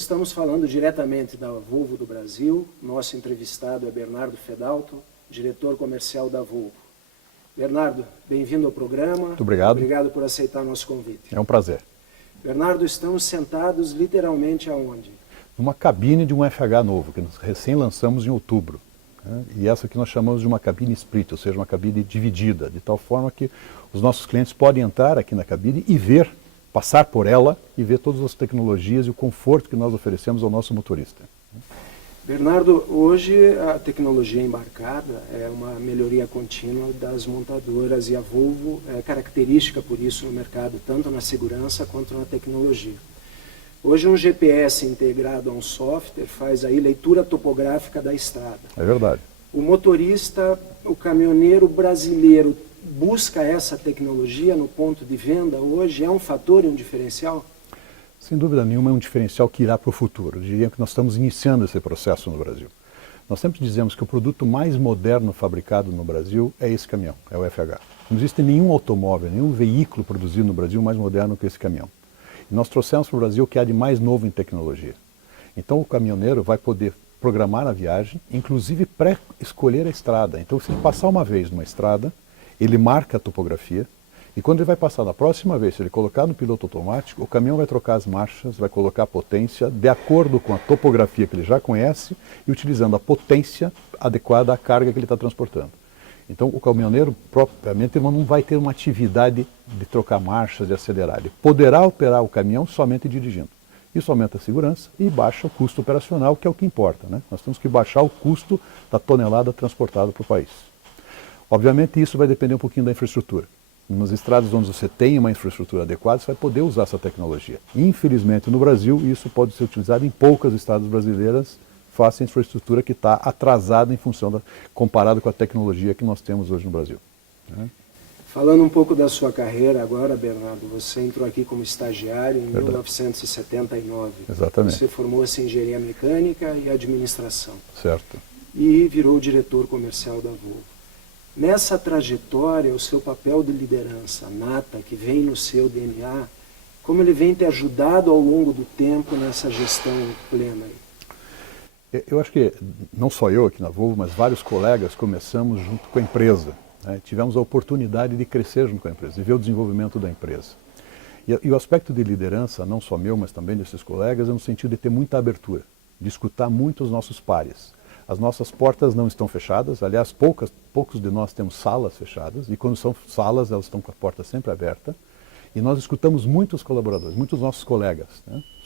estamos falando diretamente da Volvo do Brasil. Nosso entrevistado é Bernardo Fedalto, diretor comercial da Volvo. Bernardo, bem-vindo ao programa. Muito obrigado. Obrigado por aceitar nosso convite. É um prazer. Bernardo, estamos sentados literalmente aonde? Numa cabine de um FH novo, que nós recém lançamos em outubro. E essa que nós chamamos de uma cabine split, ou seja, uma cabine dividida, de tal forma que os nossos clientes podem entrar aqui na cabine e ver, passar por ela e ver todas as tecnologias e o conforto que nós oferecemos ao nosso motorista. Bernardo, hoje a tecnologia embarcada é uma melhoria contínua das montadoras e a Volvo é característica por isso no mercado, tanto na segurança quanto na tecnologia. Hoje um GPS integrado a um software faz aí leitura topográfica da estrada. É verdade. O motorista, o caminhoneiro brasileiro busca essa tecnologia no ponto de venda hoje? É um fator e um diferencial? Sem dúvida nenhuma é um diferencial que irá para o futuro. Eu diria que nós estamos iniciando esse processo no Brasil. Nós sempre dizemos que o produto mais moderno fabricado no Brasil é esse caminhão, é o FH. Não existe nenhum automóvel, nenhum veículo produzido no Brasil mais moderno que esse caminhão. E nós trouxemos para o Brasil o que há de mais novo em tecnologia. Então o caminhoneiro vai poder programar a viagem, inclusive pré-escolher a estrada. Então se ele passar uma vez numa estrada, ele marca a topografia, e quando ele vai passar na próxima vez, se ele colocar no piloto automático, o caminhão vai trocar as marchas, vai colocar a potência de acordo com a topografia que ele já conhece e utilizando a potência adequada à carga que ele está transportando. Então o caminhoneiro propriamente não vai ter uma atividade de trocar marchas, de acelerar. Ele poderá operar o caminhão somente dirigindo. Isso aumenta a segurança e baixa o custo operacional, que é o que importa, né? Nós temos que baixar o custo da tonelada transportada para o país. Obviamente isso vai depender um pouquinho da infraestrutura. Nas estradas onde você tem uma infraestrutura adequada, você vai poder usar essa tecnologia. Infelizmente no Brasil isso pode ser utilizado em poucas estradas brasileiras, face à infraestrutura que está atrasada em função comparado com a tecnologia que nós temos hoje no Brasil. Falando um pouco da sua carreira agora, Bernardo, você entrou aqui como estagiário em 1979. Exatamente. Você formou-se em engenharia mecânica e administração. Certo. E virou diretor comercial da Volvo. Nessa trajetória, o seu papel de liderança nata, que vem no seu DNA, como ele vem te ajudado ao longo do tempo nessa gestão plena aí? Eu acho que não só eu aqui na Volvo, mas vários colegas começamos junto com a empresa. Tivemos a oportunidade de crescer junto com a empresa, de ver o desenvolvimento da empresa. E o aspecto de liderança, não só meu, mas também desses colegas, é no sentido de ter muita abertura, de escutar muito os nossos pares. As nossas portas não estão fechadas, aliás, poucos de nós temos salas fechadas, e quando são salas, elas estão com a porta sempre aberta. E nós escutamos muitos colaboradores, muitos nossos colegas.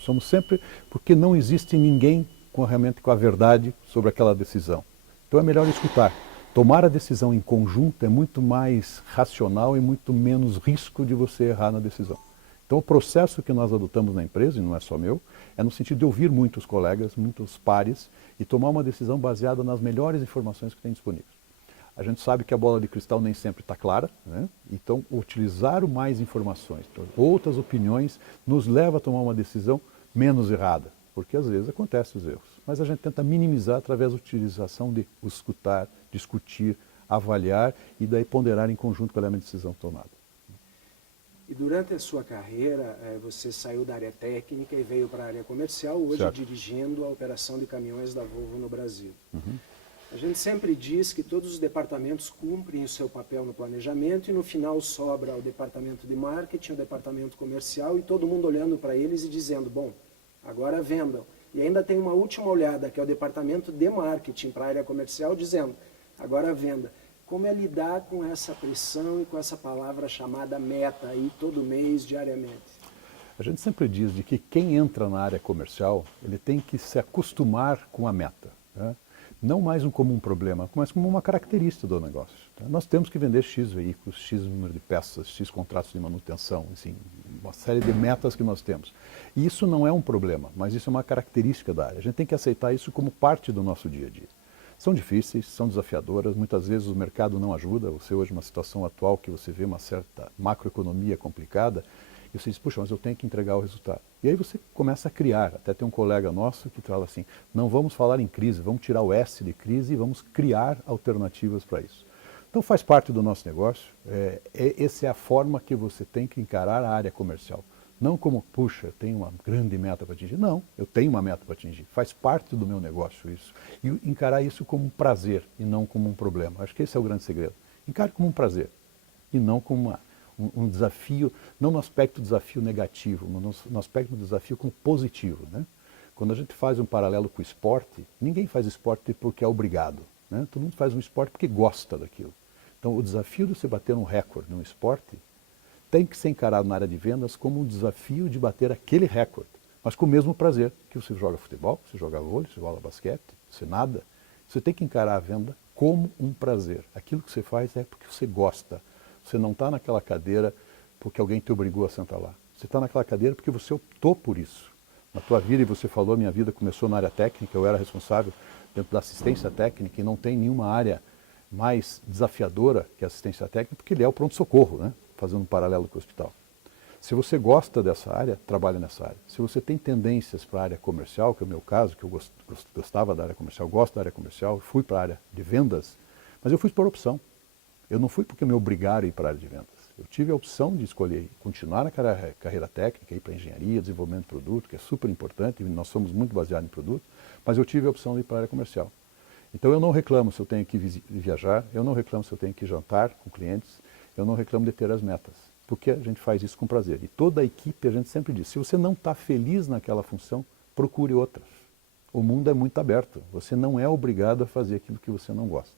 Somos sempre, porque não existe ninguém realmente com a verdade sobre aquela decisão. Então é melhor escutar. Tomar a decisão em conjunto é muito mais racional e muito menos risco de você errar na decisão. Então o processo que nós adotamos na empresa, e não é só meu, é no sentido de ouvir muitos colegas, muitos pares, e tomar uma decisão baseada nas melhores informações que tem disponíveis. A gente sabe que a bola de cristal nem sempre está clara, né? Então utilizar mais informações, outras opiniões, nos leva a tomar uma decisão menos errada, porque às vezes acontecem os erros. Mas a gente tenta minimizar através da utilização de escutar, discutir, avaliar e daí ponderar em conjunto qual é a decisão tomada. E durante a sua carreira, você saiu da área técnica e veio para a área comercial, hoje certo. Dirigindo a operação de caminhões da Volvo no Brasil. A gente sempre diz que todos os departamentos cumprem o seu papel no planejamento e no final sobra o departamento de marketing, o departamento comercial e todo mundo olhando para eles e dizendo, bom, agora vendam. E ainda tem uma última olhada, que é o departamento de marketing para a área comercial, dizendo, agora venda. Como é lidar com essa pressão e com essa palavra chamada meta aí todo mês, diariamente? A gente sempre diz de que quem entra na área comercial, ele tem que se acostumar com a meta. Não mais como um problema, mas como uma característica do negócio. Nós temos que vender X veículos, X número de peças, X contratos de manutenção, assim, uma série de metas que nós temos. E isso não é um problema, mas isso é uma característica da área. A gente tem que aceitar isso como parte do nosso dia a dia. São difíceis, são desafiadoras, muitas vezes o mercado não ajuda. Você hoje, uma situação atual que você vê uma certa macroeconomia complicada, e você diz, puxa, mas eu tenho que entregar o resultado. E aí você começa a criar, até tem um colega nosso que fala assim, não vamos falar em crise, vamos tirar o S de crise e vamos criar alternativas para isso. Então faz parte do nosso negócio, essa é a forma que você tem que encarar a área comercial. Não como, puxa, eu tenho uma grande meta para atingir. Não, eu tenho uma meta para atingir. Faz parte do meu negócio isso. E encarar isso como um prazer e não como um problema. Acho que esse é o grande segredo. Encare como um prazer e não como um desafio, não no aspecto desafio negativo, mas no aspecto do desafio como positivo, né? Quando a gente faz um paralelo com o esporte, ninguém faz esporte porque é obrigado, né? Todo mundo faz um esporte porque gosta daquilo. Então o desafio de você bater um recorde num esporte tem que ser encarado na área de vendas como um desafio de bater aquele recorde, mas com o mesmo prazer que você joga futebol, você joga vôlei, você joga basquete, você nada. Você tem que encarar a venda como um prazer. Aquilo que você faz é porque você gosta. Você não está naquela cadeira porque alguém te obrigou a sentar lá. Você está naquela cadeira porque você optou por isso. Na tua vida, e você falou, minha vida começou na área técnica, eu era responsável dentro da assistência técnica e não tem nenhuma área mais desafiadora que a assistência técnica, porque ele é o pronto-socorro, né? Fazendo um paralelo com o hospital. Se você gosta dessa área, trabalha nessa área. Se você tem tendências para a área comercial, que é o meu caso, que eu gostava da área comercial, gosto da área comercial, fui para a área de vendas, mas eu fui por opção. Eu não fui porque me obrigaram a ir para a área de vendas. Eu tive a opção de escolher continuar na carreira técnica, ir para engenharia, desenvolvimento de produto, que é super importante, e nós somos muito baseados em produto, mas eu tive a opção de ir para a área comercial. Então eu não reclamo se eu tenho que viajar, eu não reclamo se eu tenho que jantar com clientes, eu não reclamo de ter as metas, porque a gente faz isso com prazer. E toda a equipe, a gente sempre diz, se você não está feliz naquela função, procure outras. O mundo é muito aberto, você não é obrigado a fazer aquilo que você não gosta.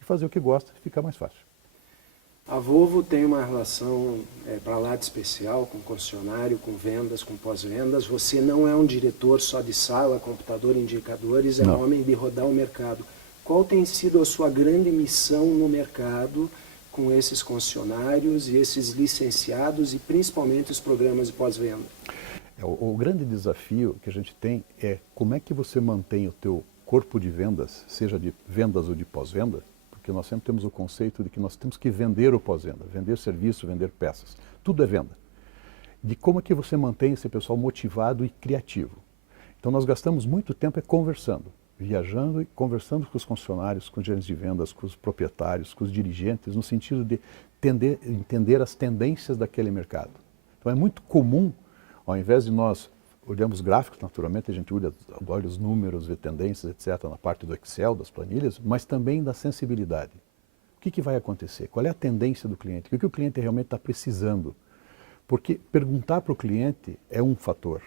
E fazer o que gosta fica mais fácil. A Volvo tem uma relação para lá de especial com concessionário, com vendas, com pós-vendas. Você não é um diretor só de sala, computador, indicadores, é um homem de rodar o mercado. Qual tem sido a sua grande missão no mercado com esses concessionários e esses licenciados e principalmente os programas de pós-venda? O grande desafio que a gente tem é como é que você mantém o teu corpo de vendas, seja de vendas ou de pós-venda, porque nós sempre temos o conceito de que nós temos que vender o pós-venda, vender serviço, vender peças. Tudo é venda. De como é que você mantém esse pessoal motivado e criativo. Então nós gastamos muito tempo conversando, viajando e conversando com os concessionários, com os gerentes de vendas, com os proprietários, com os dirigentes, no sentido de entender as tendências daquele mercado. Então é muito comum, ao invés de nós olhamos gráficos, naturalmente, a gente olha os números, vê tendências, etc., na parte do Excel, das planilhas, mas também da sensibilidade. O que vai acontecer? Qual é a tendência do cliente? O que o cliente realmente está precisando? Porque perguntar para o cliente é um fator,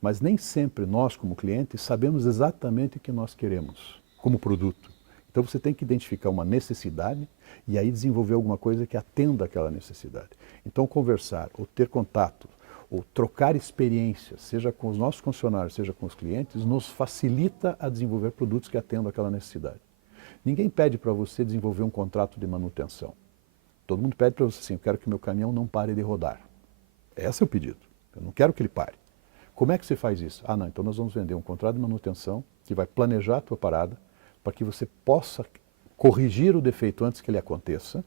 mas nem sempre nós, como clientes, sabemos exatamente o que nós queremos como produto. Então você tem que identificar uma necessidade e aí desenvolver alguma coisa que atenda àquela necessidade. Então conversar, ou ter contato, ou trocar experiências, seja com os nossos funcionários, seja com os clientes, nos facilita a desenvolver produtos que atendam àquela necessidade. Ninguém pede para você desenvolver um contrato de manutenção. Todo mundo pede para você assim, eu quero que meu caminhão não pare de rodar. Esse é o pedido. Eu não quero que ele pare. Como é que você faz isso? Ah, não, então nós vamos vender um contrato de manutenção que vai planejar a tua parada para que você possa corrigir o defeito antes que ele aconteça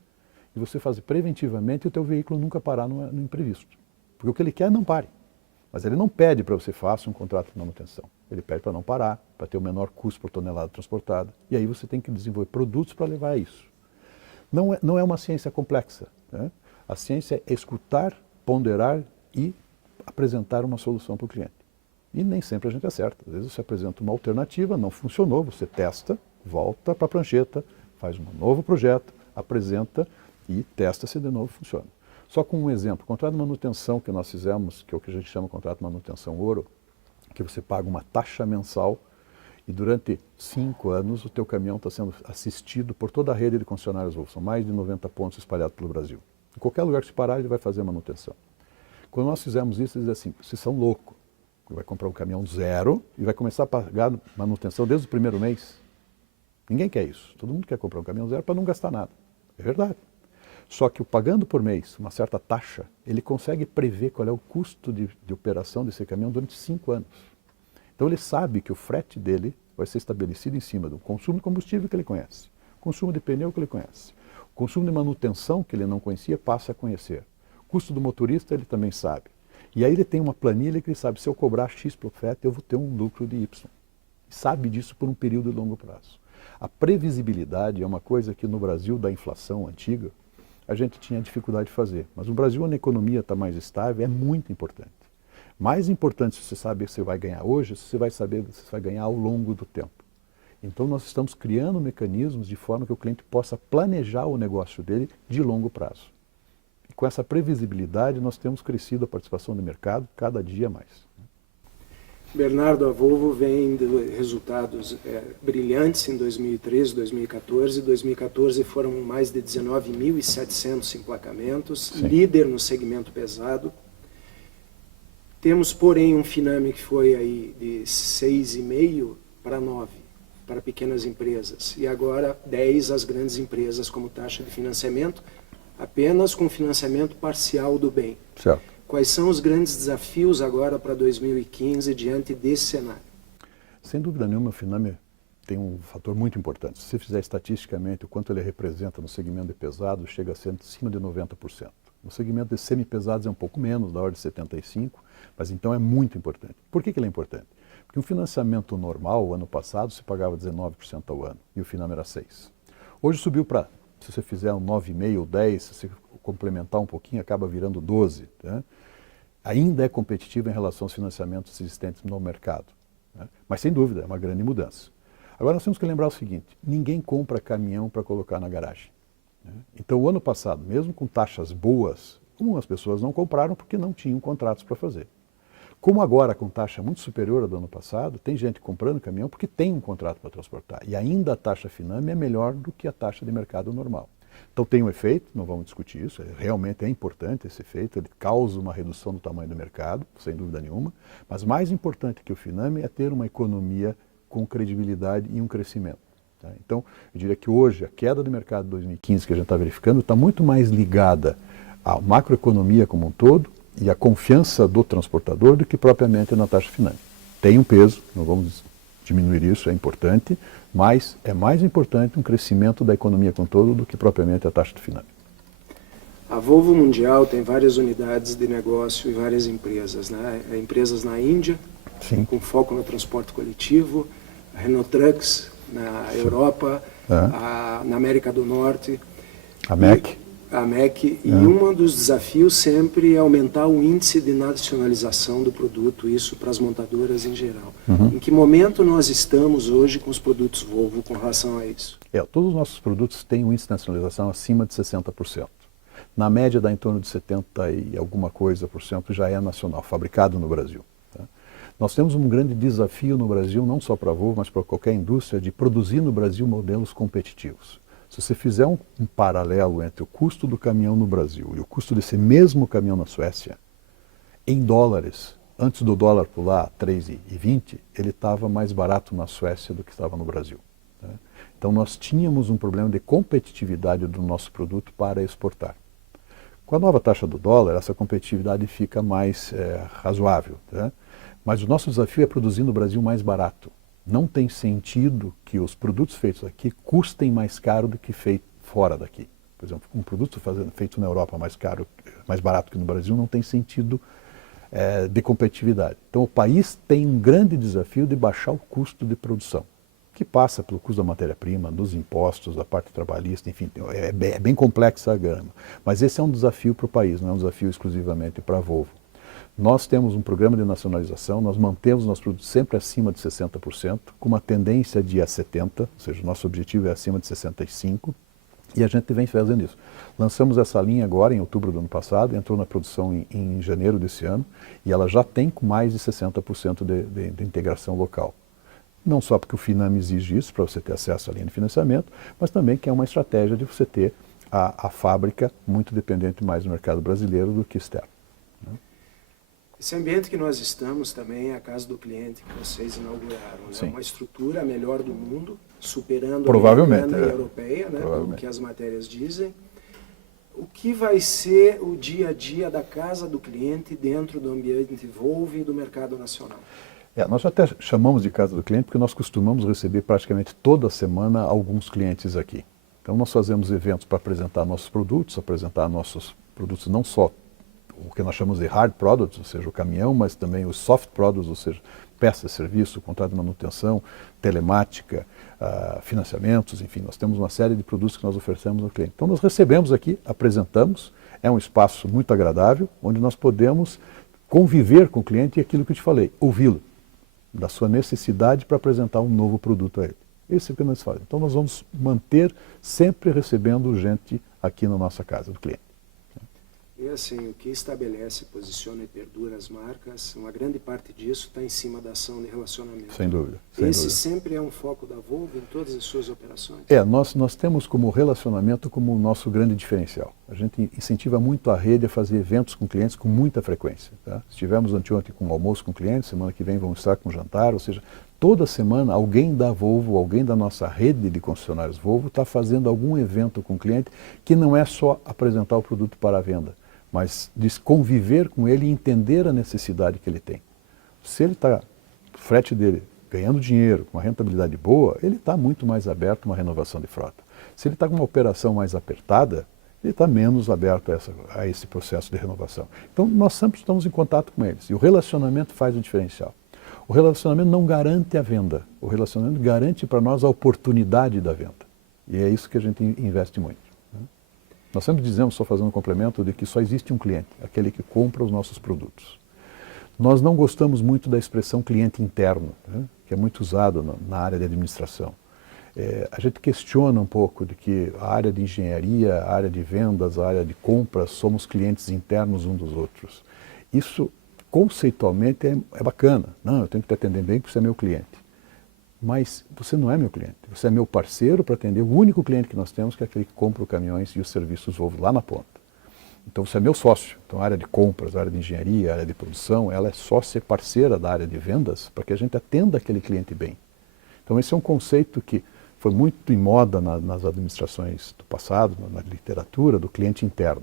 e você fazer preventivamente o teu veículo nunca parar no imprevisto. Porque o que ele quer é não pare. Mas ele não pede para você faça um contrato de manutenção. Ele pede para não parar, para ter o menor custo por tonelada transportada. E aí você tem que desenvolver produtos para levar a isso. Não é uma ciência complexa, né? A ciência é escutar, ponderar e apresentar uma solução para o cliente. E nem sempre a gente acerta. Às vezes você apresenta uma alternativa, não funcionou, você testa, volta para a prancheta, faz um novo projeto, apresenta e testa se de novo funciona. Só com um exemplo, o contrato de manutenção que nós fizemos, que é o que a gente chama de contrato de manutenção ouro, que você paga uma taxa mensal e durante 5 anos o teu caminhão está sendo assistido por toda a rede de concessionários Volvo. São mais de 90 pontos espalhados pelo Brasil. Em qualquer lugar que se parar, ele vai fazer a manutenção. Quando nós fizemos isso, eles diziam assim, vocês são loucos. Você vai comprar um caminhão zero e vai começar a pagar manutenção desde o primeiro mês. Ninguém quer isso. Todo mundo quer comprar um caminhão zero para não gastar nada. É verdade. Só que o pagando por mês uma certa taxa, ele consegue prever qual é o custo de operação desse caminhão durante 5 anos. Então ele sabe que o frete dele vai ser estabelecido em cima do consumo de combustível que ele conhece, consumo de pneu que ele conhece, o consumo de manutenção que ele não conhecia passa a conhecer, o custo do motorista ele também sabe. E aí ele tem uma planilha que ele sabe, se eu cobrar X por frete, eu vou ter um lucro de Y. E sabe disso por um período de longo prazo. A previsibilidade é uma coisa que no Brasil da inflação antiga, a gente tinha dificuldade de fazer. Mas o Brasil, onde a economia está mais estável, é muito importante. Mais importante se você sabe se você vai ganhar hoje, se você vai saber se você vai ganhar ao longo do tempo. Então nós estamos criando mecanismos de forma que o cliente possa planejar o negócio dele de longo prazo. E com essa previsibilidade nós temos crescido a participação do mercado cada dia mais. Bernardo, a Volvo vem de resultados brilhantes em 2013, 2014. 2014 foram mais de 19.700 emplacamentos, Sim. líder no segmento pesado. Temos, porém, um Finame que foi aí de 6,5 para 9 para pequenas empresas e agora 10 as grandes empresas como taxa de financiamento, apenas com financiamento parcial do bem. Certo. Quais são os grandes desafios agora para 2015 diante desse cenário? Sem dúvida nenhuma, o Finame tem um fator muito importante. Se você fizer estatisticamente o quanto ele representa no segmento de pesado, chega a ser acima de 90%. No segmento de semi-pesados é um pouco menos, da ordem de 75%, mas então é muito importante. Por que ele é importante? Porque um financiamento normal, ano passado, se pagava 19% ao ano e o Finame era 6%. Hoje subiu para, se você fizer um 9,5% ou 10%, se você complementar um pouquinho, acaba virando 12%. Né? Ainda é competitivo em relação aos financiamentos existentes no mercado. Né? Mas, sem dúvida, é uma grande mudança. Agora, nós temos que lembrar o seguinte, ninguém compra caminhão para colocar na garagem. Né? Então, o ano passado, mesmo com taxas boas, algumas pessoas não compraram porque não tinham contratos para fazer. Como agora, com taxa muito superior ao do ano passado, tem gente comprando caminhão porque tem um contrato para transportar. E ainda a taxa Finame é melhor do que a taxa de mercado normal. Então tem um efeito, não vamos discutir isso, realmente é importante esse efeito, ele causa uma redução do tamanho do mercado, sem dúvida nenhuma, mas mais importante que o Finame é ter uma economia com credibilidade e um crescimento. Tá? Então, eu diria que hoje a queda do mercado de 2015 que a gente está verificando está muito mais ligada à macroeconomia como um todo e à confiança do transportador do que propriamente na taxa Finame. Tem um peso, não vamos diminuir isso, é importante, mas é mais importante um crescimento da economia como um todo do que propriamente a taxa do Finame. A Volvo Mundial tem várias unidades de negócio e várias empresas, né? Empresas na Índia, Sim. com foco no transporte coletivo, a Renault Trucks na Europa, na América do Norte. A MEC. A MEC, e um dos desafios sempre é aumentar o índice de nacionalização do produto, isso para as montadoras em geral. Em que momento nós estamos hoje com os produtos Volvo com relação a isso? Todos os nossos produtos têm um índice de nacionalização acima de 60%. Na média dá em torno de 70% e alguma coisa por cento já é nacional, fabricado no Brasil. Tá? Nós temos um grande desafio no Brasil, não só para a Volvo, mas para qualquer indústria, de produzir no Brasil modelos competitivos. Se você fizer um paralelo entre o custo do caminhão no Brasil e o custo desse mesmo caminhão na Suécia, em dólares, antes do dólar pular a 3,20, ele estava mais barato na Suécia do que estava no Brasil. Tá? Então nós tínhamos um problema de competitividade do nosso produto para exportar. Com a nova taxa do dólar, essa competitividade fica mais razoável. Tá? Mas o nosso desafio é produzir no Brasil mais barato. Não tem sentido que os produtos feitos aqui custem mais caro do que feito fora daqui. Por exemplo, um produto feito na Europa mais barato que no Brasil não tem sentido de competitividade. Então o país tem um grande desafio de baixar o custo de produção, que passa pelo custo da matéria-prima, dos impostos, da parte trabalhista, enfim, é bem complexa a gama. Mas esse é um desafio para o país, não é um desafio exclusivamente para a Volvo. Nós temos um programa de nacionalização, nós mantemos nossos produtos sempre acima de 60%, com uma tendência de ir a 70%, ou seja, o nosso objetivo é acima de 65%, e a gente vem fazendo isso. Lançamos essa linha agora em outubro do ano passado, entrou na produção em janeiro desse ano, e ela já tem mais de 60% de integração local. Não só porque o Finame exige isso, para você ter acesso à linha de financiamento, mas também que é uma estratégia de você ter a fábrica muito dependente mais do mercado brasileiro do que externo. Esse ambiente que nós estamos também é a casa do cliente que vocês inauguraram. Né? Uma estrutura melhor do mundo, superando a americana e europeia, né? Como que as matérias dizem. O que vai ser o dia a dia da casa do cliente dentro do ambiente Volvo e do mercado nacional? Nós até chamamos de casa do cliente porque nós costumamos receber praticamente toda semana alguns clientes aqui. Então nós fazemos eventos para apresentar nossos produtos não só o que nós chamamos de hard products, ou seja, o caminhão, mas também os soft products, ou seja, peças, serviço, contrato de manutenção, telemática, financiamentos, enfim, nós temos uma série de produtos que nós oferecemos ao cliente. Então nós recebemos aqui, apresentamos, é um espaço muito agradável, onde nós podemos conviver com o cliente e aquilo que eu te falei, ouvi-lo, da sua necessidade para apresentar um novo produto a ele. Esse é o que nós fazemos. Então nós vamos manter sempre recebendo gente aqui na nossa casa, do cliente. E assim, o que estabelece, posiciona e perdura as marcas, uma grande parte disso está em cima da ação de relacionamento. Sem dúvida. Esse sempre é um foco da Volvo em todas as suas operações? Nós temos como relacionamento como o nosso grande diferencial. A gente incentiva muito a rede a fazer eventos com clientes com muita frequência. Tá? Estivemos anteontem com um almoço com clientes, semana que vem vamos estar com um jantar, ou seja, toda semana alguém da Volvo, alguém da nossa rede de concessionários Volvo está fazendo algum evento com o cliente que não é só apresentar o produto para a venda, mas de conviver com ele e entender a necessidade que ele tem. Se ele está, o frete dele, ganhando dinheiro, com uma rentabilidade boa, ele está muito mais aberto a uma renovação de frota. Se ele está com uma operação mais apertada, ele está menos aberto a esse processo de renovação. Então, nós sempre estamos em contato com eles. E o relacionamento faz o diferencial. O relacionamento não garante a venda. O relacionamento garante para nós a oportunidade da venda. E é isso que a gente investe muito. Nós sempre dizemos, só fazendo um complemento, de que só existe um cliente, aquele que compra os nossos produtos. Nós não gostamos muito da expressão cliente interno, né, que é muito usado na área de administração. A gente questiona um pouco de que a área de engenharia, a área de vendas, a área de compras, somos clientes internos uns dos outros. Isso, conceitualmente, é bacana. Não, eu tenho que te atender bem porque você é meu cliente. Mas você não é meu cliente, você é meu parceiro para atender o único cliente que nós temos, que é aquele que compra os caminhões e os serviços Volvo lá na ponta. Então você é meu sócio. Então a área de compras, a área de engenharia, a área de produção, ela é sócia e parceira da área de vendas para que a gente atenda aquele cliente bem. Então esse é um conceito que foi muito em moda nas administrações do passado, na literatura, do cliente interno.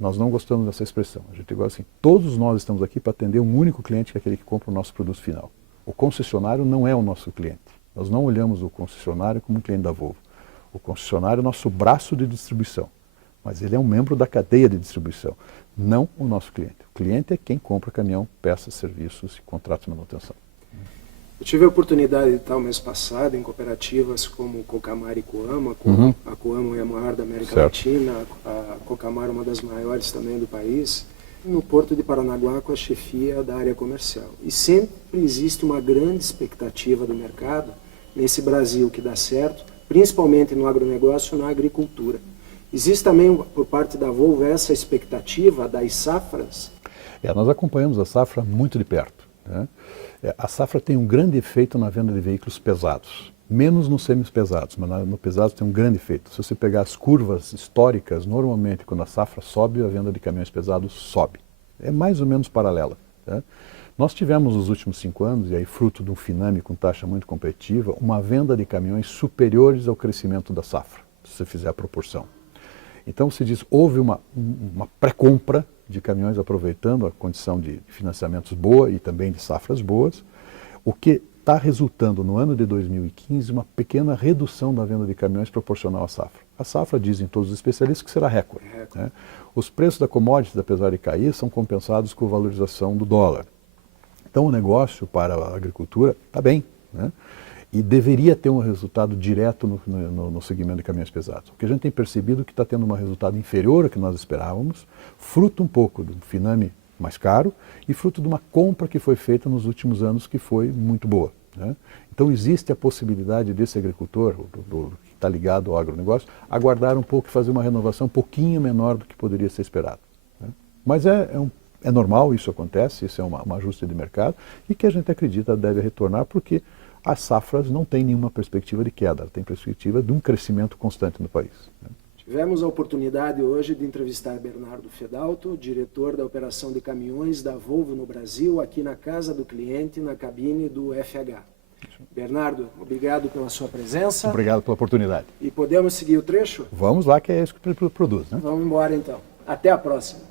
Nós não gostamos dessa expressão. A gente gosta assim, todos nós estamos aqui para atender um único cliente, que é aquele que compra o nosso produto final. O concessionário não é o nosso cliente. Nós não olhamos o concessionário como um cliente da Volvo. O concessionário é o nosso braço de distribuição, mas ele é um membro da cadeia de distribuição, não o nosso cliente. O cliente é quem compra caminhão, peças, serviços e contratos de manutenção. Eu tive a oportunidade de estar o mês passado em cooperativas como Cocamar e Coamo. A Coamo é a maior da América Latina, a Cocamar é uma das maiores também do país, no Porto de Paranaguá com a chefia da área comercial. E sempre existe uma grande expectativa do mercado nesse Brasil que dá certo, principalmente no agronegócio e na agricultura. Existe também, por parte da Volvo, essa expectativa das safras? Nós acompanhamos a safra muito de perto, né? A safra tem um grande efeito na venda de veículos pesados, menos nos semi-pesados, mas no pesado tem um grande efeito. Se você pegar as curvas históricas, normalmente quando a safra sobe, a venda de caminhões pesados sobe. É mais ou menos paralela, né? Nós tivemos nos últimos 5 anos, e aí fruto de um Finame com taxa muito competitiva, uma venda de caminhões superiores ao crescimento da safra, se você fizer a proporção. Então se diz, houve uma pré-compra de caminhões aproveitando a condição de financiamentos boa e também de safras boas, o que está resultando no ano de 2015 uma pequena redução da venda de caminhões proporcional à safra. A safra, dizem todos os especialistas, que será recorde, né? Os preços da commodities, apesar de cair, são compensados com a valorização do dólar. Então o negócio para a agricultura está bem, né? E deveria ter um resultado direto no segmento de caminhões pesados. O que a gente tem percebido é que está tendo um resultado inferior ao que nós esperávamos, fruto um pouco do Finame mais caro e fruto de uma compra que foi feita nos últimos anos que foi muito boa, né? Então existe a possibilidade desse agricultor, que está ligado ao agronegócio, aguardar um pouco e fazer uma renovação um pouquinho menor do que poderia ser esperado, né? Mas é normal, isso acontece, isso é um ajuste de mercado e que a gente acredita deve retornar porque as safras não têm nenhuma perspectiva de queda, tem perspectiva de um crescimento constante no país, né? Tivemos a oportunidade hoje de entrevistar Bernardo Fedalto, diretor da operação de caminhões da Volvo no Brasil, aqui na casa do cliente, na cabine do FH. Bernardo, obrigado pela sua presença. Obrigado pela oportunidade. E podemos seguir o trecho? Vamos lá, que é isso que produz, né? Vamos embora então. Até a próxima.